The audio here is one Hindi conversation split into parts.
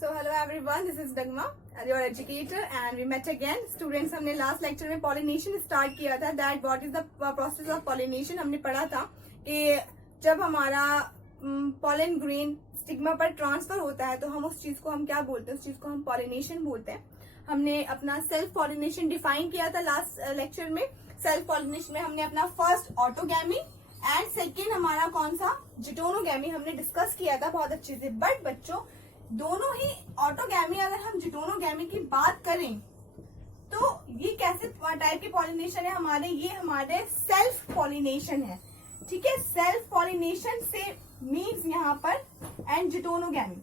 So hello everyone, this is Dagma, your educator, and we met again. Students, हमने last lecture में pollination start किया था. That what is the process of pollination हमने पढ़ा था कि जब हमारा pollen grain stigma पर transfer होता है तो हम उस चीज को हम क्या बोलते हैं, उस चीज को हम pollination बोलते हैं. हमने अपना self pollination define किया था last lecture में. Self pollination में हमने अपना first autogamy एंड सेकेंड हमारा कौन सा जिटोनोगैमी हमने डिस्कस किया था बहुत अच्छे से. बट बच्चों दोनों ही ऑटोगैमी, अगर हम जिटोनोगैमी की बात करें तो ये कैसे टाइप के पॉलिनेशन है हमारे, ये हमारे सेल्फ पॉलिनेशन है. ठीक है, सेल्फ पॉलिनेशन से मीन्स यहाँ पर एंड जिटोनोगैमी.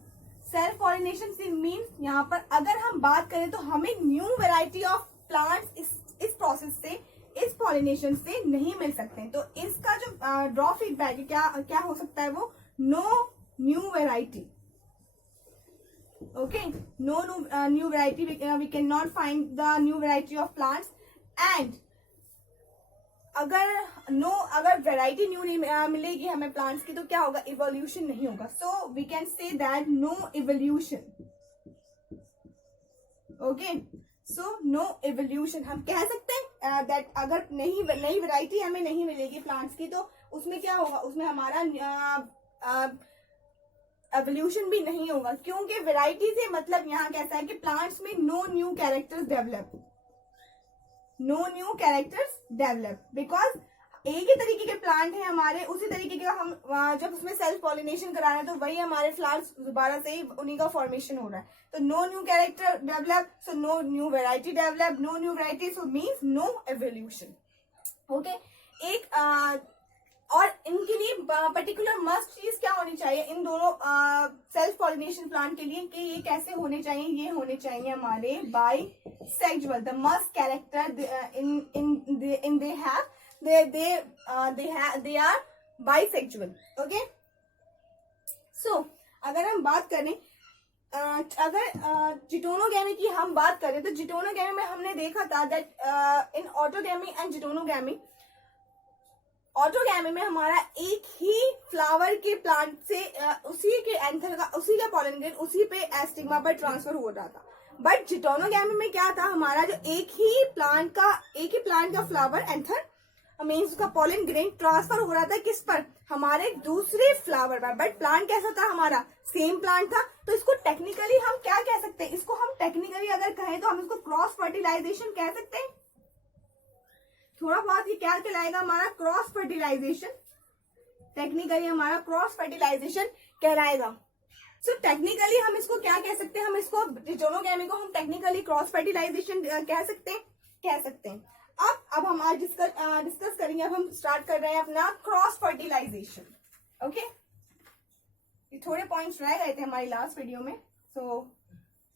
सेल्फ पॉलिनेशन से मीन्स यहाँ पर अगर हम बात करें तो हमें न्यू वेराइटी ऑफ प्लांट्स इस प्रोसेस से, इस पॉलिनेशन से नहीं मिल सकते. तो इसका जो ड्रॉ फीडबैक है क्या हो सकता है, वो no new variety. Okay, no new variety, we can not find the new variety of plants. And अगर वेराइटी न्यू नहीं मिलेगी हमें प्लांट्स की तो क्या होगा, इवोल्यूशन नहीं होगा. So we can say that no evolution. Okay, so no evolution हम कह सकते हैं दैट अगर नई वैरायटी हमें नहीं मिलेगी प्लांट्स की तो उसमें क्या होगा, उसमें हमारा एवोल्यूशन भी नहीं होगा. क्योंकि वैरायटी से मतलब यहाँ कैसा है कि प्लांट्स में no new characters develop because एक ही तरीके के प्लांट है हमारे, उसी तरीके का हम जब उसमें सेल्फ पॉलिनेशन करा रहे हैं तो वही हमारे फ्लावर्स दोबारा से ही उन्हीं का फॉर्मेशन हो रहा है. तो no new character develop, so no new variety develop, no new variety so means no evolution. Okay, एक और इनके लिए पर्टिकुलर मस्ट चीज क्या होनी चाहिए इन दोनों सेल्फ पॉलिनेशन प्लांट के लिए कि ये कैसे होने चाहिए, ये होने चाहिए हमारे bisexual. The must character in they have they are bisexual. Okay, so अगर हम बात करें अगर जिटोनोगैमी की हम बात करें तो जिटोनोगैमी में हमने देखा था that in autogamy and geitonogamy, autogamy में हमारा एक ही फ्लावर के प्लांट से उसी के एंथर का, उसी का पॉलन ग्रेन उसी पे एस्टिग्मा पर ट्रांसफर हो रहा था. बट जिटोनोगैमी में क्या था, हमारा जो एक ही प्लांट का फ्लावर एंथर मीन्स उसका पॉलन ग्रेन ट्रांसफर हो रहा था किस पर, हमारे दूसरे फ्लावर पर. बट प्लांट कैसा था, हमारा सेम प्लांट था. तो इसको टेक्निकली हम क्या कह सकते हैं, इसको हम टेक्निकली अगर कहें तो हम इसको क्रॉस फर्टिलाइजेशन कह सकते हैं. थोड़ा बहुत ये क्या कहलाएगा, हमारा क्रॉस फर्टिलाइजेशन. टेक्निकली हमारा क्रॉस फर्टिलाइजेशन कहलाएगा. सो टेक्निकली हम इसको क्या कह सकते हैं, हम इसको जिटोनोगैमी को हम टेक्निकली क्रॉस फर्टिलाइजेशन कह सकते हैं. अब हम आज डिस्कस करेंगे. अब हम स्टार्ट कर रहे हैं अपना क्रॉस फर्टिलाइजेशन. ओके, ये थोड़े पॉइंट्स रह गए थे हमारी लास्ट वीडियो में, सो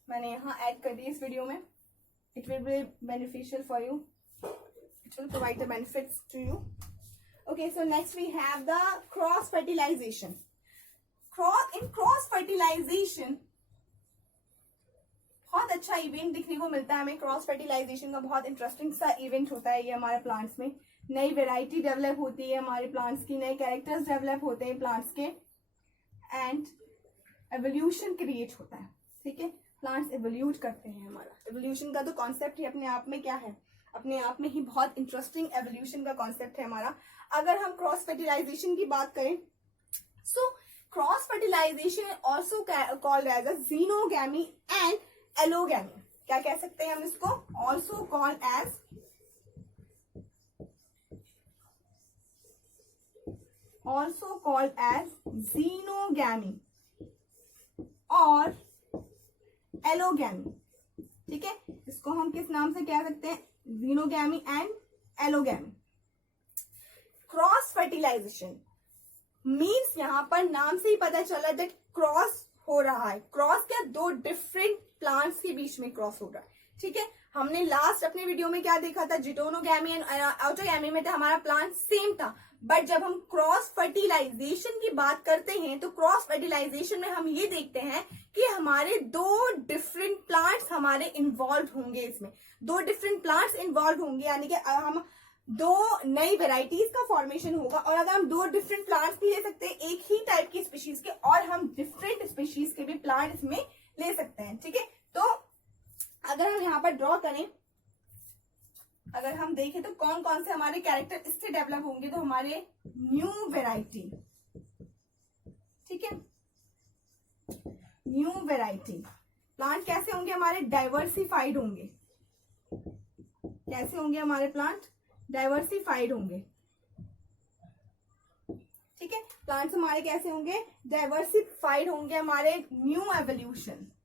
मैंने यहाँ ऐड कर दिए इस वीडियो में. It will be beneficial for you, it will provide the benefits to you. Okay, so next we have the cross fertilization. In cross fertilization बहुत अच्छा इवेंट देखने को मिलता है हमें. क्रॉस फर्टिलाइजेशन का बहुत इंटरेस्टिंग सा इवेंट होता है ये हमारे प्लांट्स में. नई वेराइटी डेवलप होती है हमारे प्लांट्स की, नए कैरेक्टर्स डेवलप होते हैं प्लांट्स के, एंड एवोल्यूशन क्रिएट होता है. ठीक है, प्लांट्स एवोल्यूट करते हैं. हमारा एवोल्यूशन का तो कॉन्सेप्ट ही अपने आप में क्या है, अपने आप में ही बहुत इंटरेस्टिंग एवोल्यूशन का कॉन्सेप्ट है हमारा. अगर हम क्रॉस फर्टिलाइजेशन की बात करें, so cross fertilisation also called as a xenogamy and allogamy. क्या कह सकते हैं हम इसको, ऑल्सो कॉल्ड एज जीनोगैमी और एलोगैमी. ठीक है, इसको हम किस नाम से कह सकते हैं, xenogamy and allogamy. Cross fertilisation means यहाँ पर नाम से ही पता चला दैट क्रॉस हो रहा है. क्रॉस क्या, दो डिफरेंट प्लांट्स के बीच में क्रॉस हो रहा है. ठीक है, हमने लास्ट अपने वीडियो में क्या देखा था, जिटोनोगैमी एंड ऑटोगैमी में था हमारा प्लांट सेम था. बट जब हम क्रॉस फर्टिलाइजेशन की बात करते हैं तो क्रॉस फर्टिलाइजेशन में हम ये देखते हैं कि हमारे दो डिफरेंट प्लांट्स हमारे इन्वॉल्व होंगे. इसमें दो डिफरेंट प्लांट्स इन्वॉल्व होंगे, यानी कि हम दो नई वेराइटीज का फॉर्मेशन होगा. और अगर हम दो डिफरेंट प्लांट्स भी ले सकते हैं एक ही टाइप की स्पीशीज के, और हम डिफरेंट स्पीशीज के भी प्लांट इसमें ले सकते हैं। ठीक है, तो अगर हम यहाँ पर ड्रॉ करें, अगर हम देखें तो कौन कौन से हमारे कैरेक्टर इससे डेवलप होंगे, तो हमारे न्यू वेराइटी, ठीक है, न्यू वेराइटी प्लांट कैसे होंगे हमारे, डाइवर्सिफाइड होंगे। कैसे होंगे हमारे प्लांट, डाइवर्सिफाइड होंगे। ठीक है, प्लांट्स हमारे कैसे होंगे, डाइवर्सिफाइड होंगे, हमारे न्यू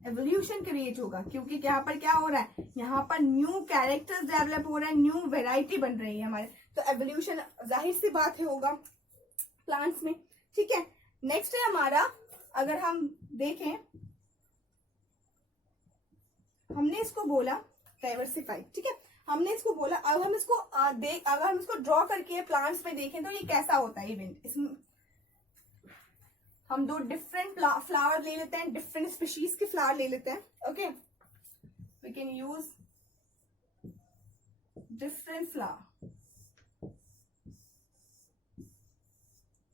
एवोल्यूशन क्रिएट होगा, क्योंकि यहाँ पर क्या हो रहा है, यहाँ पर न्यू कैरेक्टर्स डेवलप हो रहा है, न्यू वेराइटी बन रही है हमारे, तो एवोल्यूशन जाहिर सी बात है होगा प्लांट्स में। ठीक है, नेक्स्ट है हमारा, अगर हम देखें, हमने इसको बोला डाइवर्सिफाइड, ठीक है, हमने इसको बोला, अब हम इसको अगर हम इसको ड्रॉ करके प्लांट्स पे देखें तो ये कैसा होता है इवेंट। इसमें हम दो डिफरेंट फ्लावर ले लेते हैं, डिफरेंट स्पीशीज के फ्लावर ले लेते हैं। Okay, we can use different flower.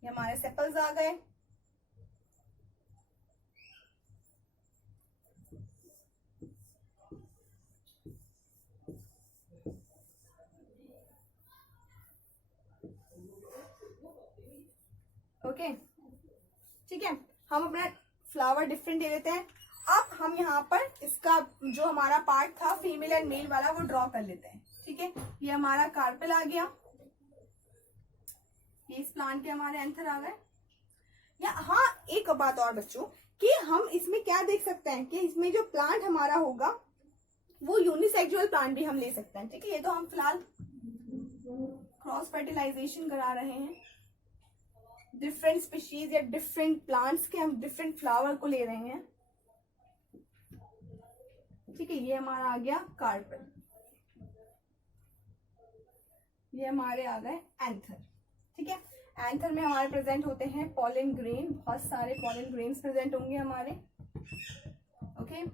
ये हमारे सेपल्स आ गए, ओके, ठीक है, हम अपना फ्लावर डिफरेंट ले लेते हैं। अब हम यहाँ पर इसका जो हमारा पार्ट था फीमेल एंड मेल वाला वो ड्रॉ कर लेते हैं। ठीक है, ये हमारा कार्पेल आ गया, ये इस प्लांट के हमारे एंथर आ गए। या हाँ, एक बात और बच्चों कि हम इसमें क्या देख सकते हैं कि इसमें जो प्लांट हमारा होगा वो यूनिसेक्सुअल प्लांट भी हम ले सकते हैं। ठीक है, ये तो हम फिलहाल क्रॉस फर्टिलाइजेशन करा रहे हैं, डिफरेंट स्पीशीज या डिफरेंट प्लांट्स के हम डिफरेंट फ्लावर को ले रहे हैं। ठीक है, ये हमारा आ गया कार्पेल, ये हमारे आ गए एंथर। ठीक है, एंथर में हमारे प्रेजेंट होते हैं पॉलन ग्रेन, बहुत सारे पॉलन ग्रेन्स प्रेजेंट होंगे हमारे। ओके,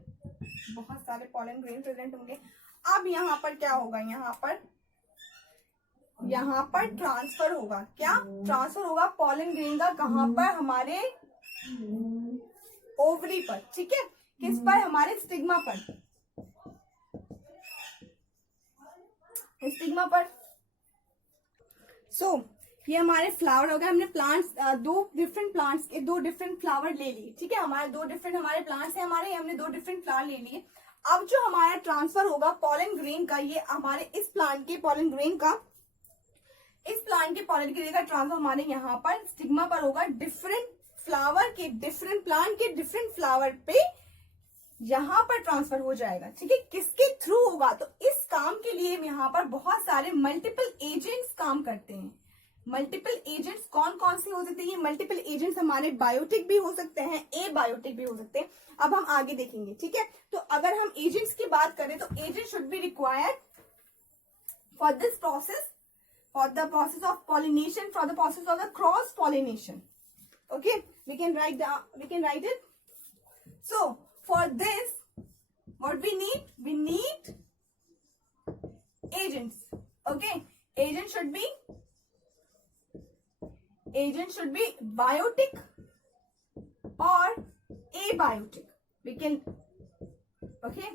बहुत सारे पॉलन ग्रेन प्रेजेंट होंगे। अब यहाँ पर क्या होगा, यहाँ पर ट्रांसफर होगा, क्या ट्रांसफर होगा पॉलन ग्रेन का, कहाँ पर, हमारे ओवरी पर। ठीक है, किस पर, हमारे स्टिग्मा पर, स्टिग्मा पर। सो ये हमारे फ्लावर हो गए, हमने प्लांट्स दो डिफरेंट प्लांट्स के दो डिफरेंट फ्लावर ले लिए। ठीक है, हमारे दो डिफरेंट हमारे प्लांट्स हैं हमारे, हमने दो डिफरेंट फ्लावर ले लिए। अब जो हमारा ट्रांसफर होगा पॉलन ग्रेन का, ये हमारे इस प्लांट के पॉलन ग्रेन का, इस प्लांट के पॉलन ग्रेन का ट्रांसफर हमारे यहाँ पर स्टिग्मा पर होगा, डिफरेंट फ्लावर के डिफरेंट प्लांट के डिफरेंट फ्लावर पे यहाँ पर ट्रांसफर हो जाएगा। ठीक है, किसके थ्रू होगा, तो इस काम के लिए यहाँ पर बहुत सारे मल्टीपल एजेंट्स काम करते हैं। मल्टीपल एजेंट्स कौन कौन से हो सकते हैं, ये मल्टीपल एजेंट्स हमारे बायोटिक भी हो सकते हैं, ए बायोटिक भी हो सकते हैं। अब हम आगे देखेंगे। ठीक है, तो अगर हम एजेंट्स की बात करें तो agent should be required for this process, for the process of pollination, for the process of the cross pollination. Okay, we can write it. So for this what we need agents. Okay, agent should be biotic or abiotic. We can, okay,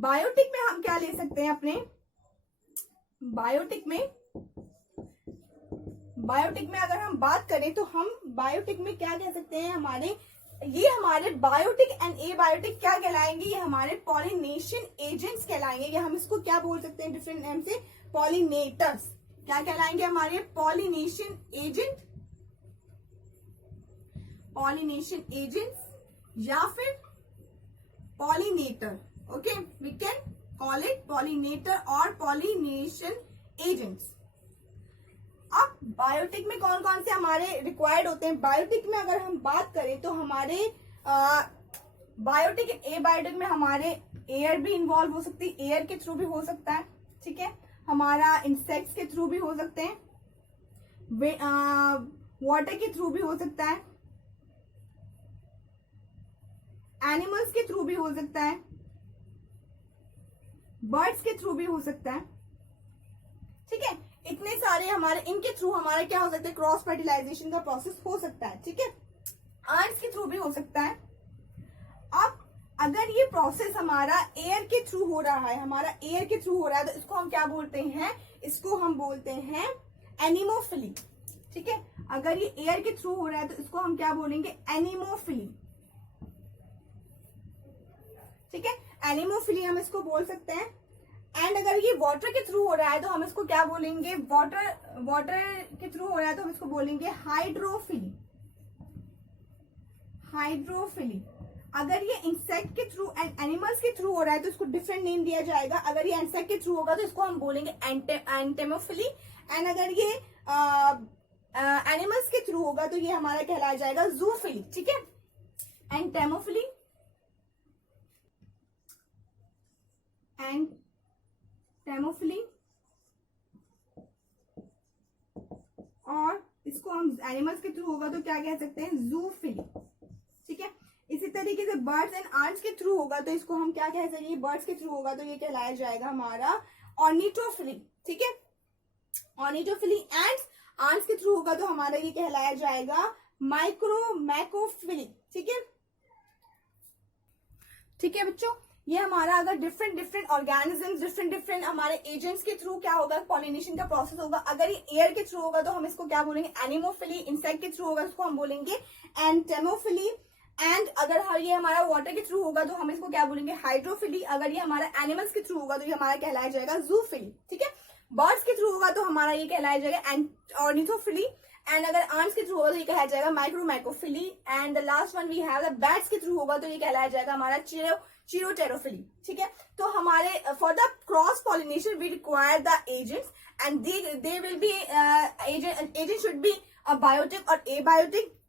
biotic में हम क्या ले सकते हैं, अपने बायोटिक में अगर हम बात करें तो हम बायोटिक में क्या कह सकते हैं, ये हमारे बायोटिक एंड एबायोटिक क्या कहलाएंगे, ये हमारे पॉलिनेशन एजेंट्स कहलाएंगे, या हम इसको क्या बोल सकते हैं डिफरेंट नेम से, पॉलिनेटर्स। क्या कहलाएंगे हमारे, पॉलिनेशन एजेंट्स या फिर pollinator. Okay, we can call it pollinator और पॉलिनेशन एजेंट्स। अब बायोटिक में कौन कौन से हमारे रिक्वायर्ड होते हैं, बायोटिक में अगर हम बात करें तो हमारे बायोटिक एबायोटिक में हमारे एयर भी इन्वॉल्व हो सकती है, एयर के थ्रू भी हो सकता है। ठीक है, हमारा इंसेक्ट्स के थ्रू भी हो सकते हैं, वाटर के थ्रू भी हो सकता है, एनिमल्स के थ्रू भी हो सकता है, बर्ड्स के थ्रू भी हो सकता है। ठीक है, इतने सारे हमारे, इनके थ्रू हमारा क्या हो सकता है, क्रॉस फर्टिलाइजेशन का प्रोसेस हो सकता है। ठीक है, आंट्स के थ्रू भी हो सकता है। अब अगर ये प्रोसेस हमारा एयर के थ्रू हो रहा है, तो इसको हम क्या बोलते हैं, इसको हम बोलते हैं एनिमोफिली। ठीक है, अगर ये एयर के थ्रू हो रहा है तो इसको हम क्या बोलेंगे, एनिमोफिली। ठीक है, एनिमोफिली हम इसको बोल सकते हैं। एंड अगर ये वाटर के थ्रू हो रहा है तो हम इसको क्या बोलेंगे, वाटर के थ्रू हो रहा है तो हम इसको बोलेंगे हाइड्रोफिली। अगर ये इंसेक्ट के थ्रू एंड एनिमल्स के थ्रू हो रहा है तो इसको डिफरेंट नेम दिया जाएगा। अगर ये इंसेक्ट के थ्रू होगा तो इसको हम बोलेंगे एंटेमोफिली। एंड अगर ये एनिमल्स के थ्रू होगा तो ये हमारा कहलाया जाएगा जूफिली। ठीक है, एंटेमोफिली, और इसको हम एनिमल्स के थ्रू होगा तो क्या कह सकते हैं, जूफिली। ठीक है, इसी तरीके से बर्ड्स एंड आर्ट्स के थ्रू होगा तो इसको हम क्या कह सकते हैं, बर्ड्स के थ्रू होगा तो ये कहलाया जाएगा हमारा ऑर्निथोफिली। ठीक है, ऑर्निथोफिली। एंड आर्ट्स के थ्रू होगा तो हमारा ये कहलाया जाएगा माइक्रोमैकोफिली। ठीक है, ठीक है बच्चों, ये हमारा अगर डिफरेंट ऑर्गेनिजम्स, डिफरेंट हमारे एजेंट्स के थ्रू क्या होगा, पॉलिनेशन का प्रोसेस होगा। अगर ये एयर के थ्रू होगा तो हम इसको क्या बोलेंगे, एनिमोफिली। इंसेक्ट के थ्रू होगा इसको हम बोलेंगे एंटेमोफिली। एंड अगर ये हमारा वाटर के थ्रू होगा तो हम इसको क्या बोलेंगे, हाइड्रोफिली। अगर ये हमारा एनिमल्स के थ्रू होगा तो ये हमारा कहलाया जाएगा जूफिली। ठीक है, बर्ड्स के थ्रू होगा तो हमारा ये कहलाया जाएगा ऑर्निथोफिली। एंड अगर आंट्स के थ्रू होगा तो ये कहलाया जाएगा myrmecophily. And the last one we have the bats के थ्रू होगा तो ये कहलाया जाएगा हमारा चिरोटेरोफिली। ठीक है, तो हमारे for the cross pollination we require the agents and they will be agent should be biotic और abiotic.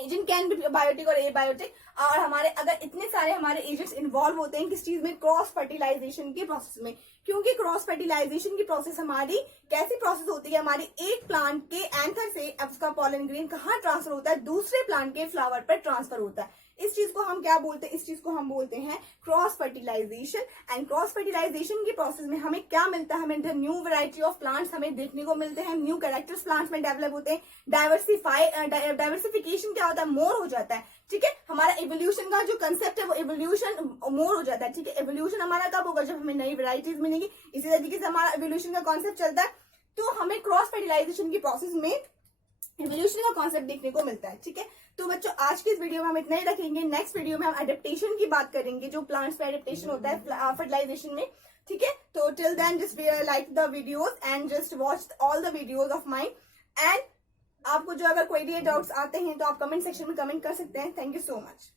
Agent can be biotic और एबायोटिक। और हमारे अगर इतने सारे हमारे एजेंट्स इन्वॉल्व होते हैं किस चीज में, क्रॉस फर्टिलाइजेशन के प्रोसेस में। क्योंकि क्रॉस फर्टिलाइजेशन की प्रोसेस हमारी कैसी प्रोसेस होती है, हमारी एक प्लांट के एंथर से अब उसका पॉलन ग्रेन कहाँ ट्रांसफर होता है, दूसरे प्लांट के फ्लावर पर ट्रांसफर होता है। इस चीज को हम क्या बोलते हैं, इस चीज को हम बोलते हैं cross fertilization. And cross fertilization की प्रोसेस में हमें क्या मिलता है, हमें न्यू वैरायटी ऑफ प्लांट्स हमें देखने को मिलते हैं, न्यू कैरेक्टर्स प्लांट्स में डेवलप होते हैं। डाइवर्सिफिकेशन क्या होता है, मोर हो जाता है। ठीक है, हमारा इवोल्यूशन का जो कंसेप्ट है वो इवोल्यूशन मोर हो जाता है। ठीक है, इवोल्यूशन हमारा कब होगा, जब हमें नई वैरायटीज मिलेंगी। इसी तरीके से हमारा इवोल्यूशन का कॉन्सेप्ट चलता है। तो हमें क्रॉस फर्टिलाइजेशन की प्रोसेस में इवोल्यूशन का कॉन्सेप्ट देखने को मिलता है। ठीक है, तो बच्चों आज की इस वीडियो में हम इतना ही रखेंगे। नेक्स्ट वीडियो में हम एडेप्टेशन की बात करेंगे, जो प्लांट्स पे एडेप्टेशन होता है फर्टिलाइजेशन में। ठीक है, तो till then just like the videos and just watch all the videos of mine. And आपको जो अगर कोई भी डाउट्स आते हैं तो आप कमेंट सेक्शन में कमेंट कर सकते हैं। Thank you so much.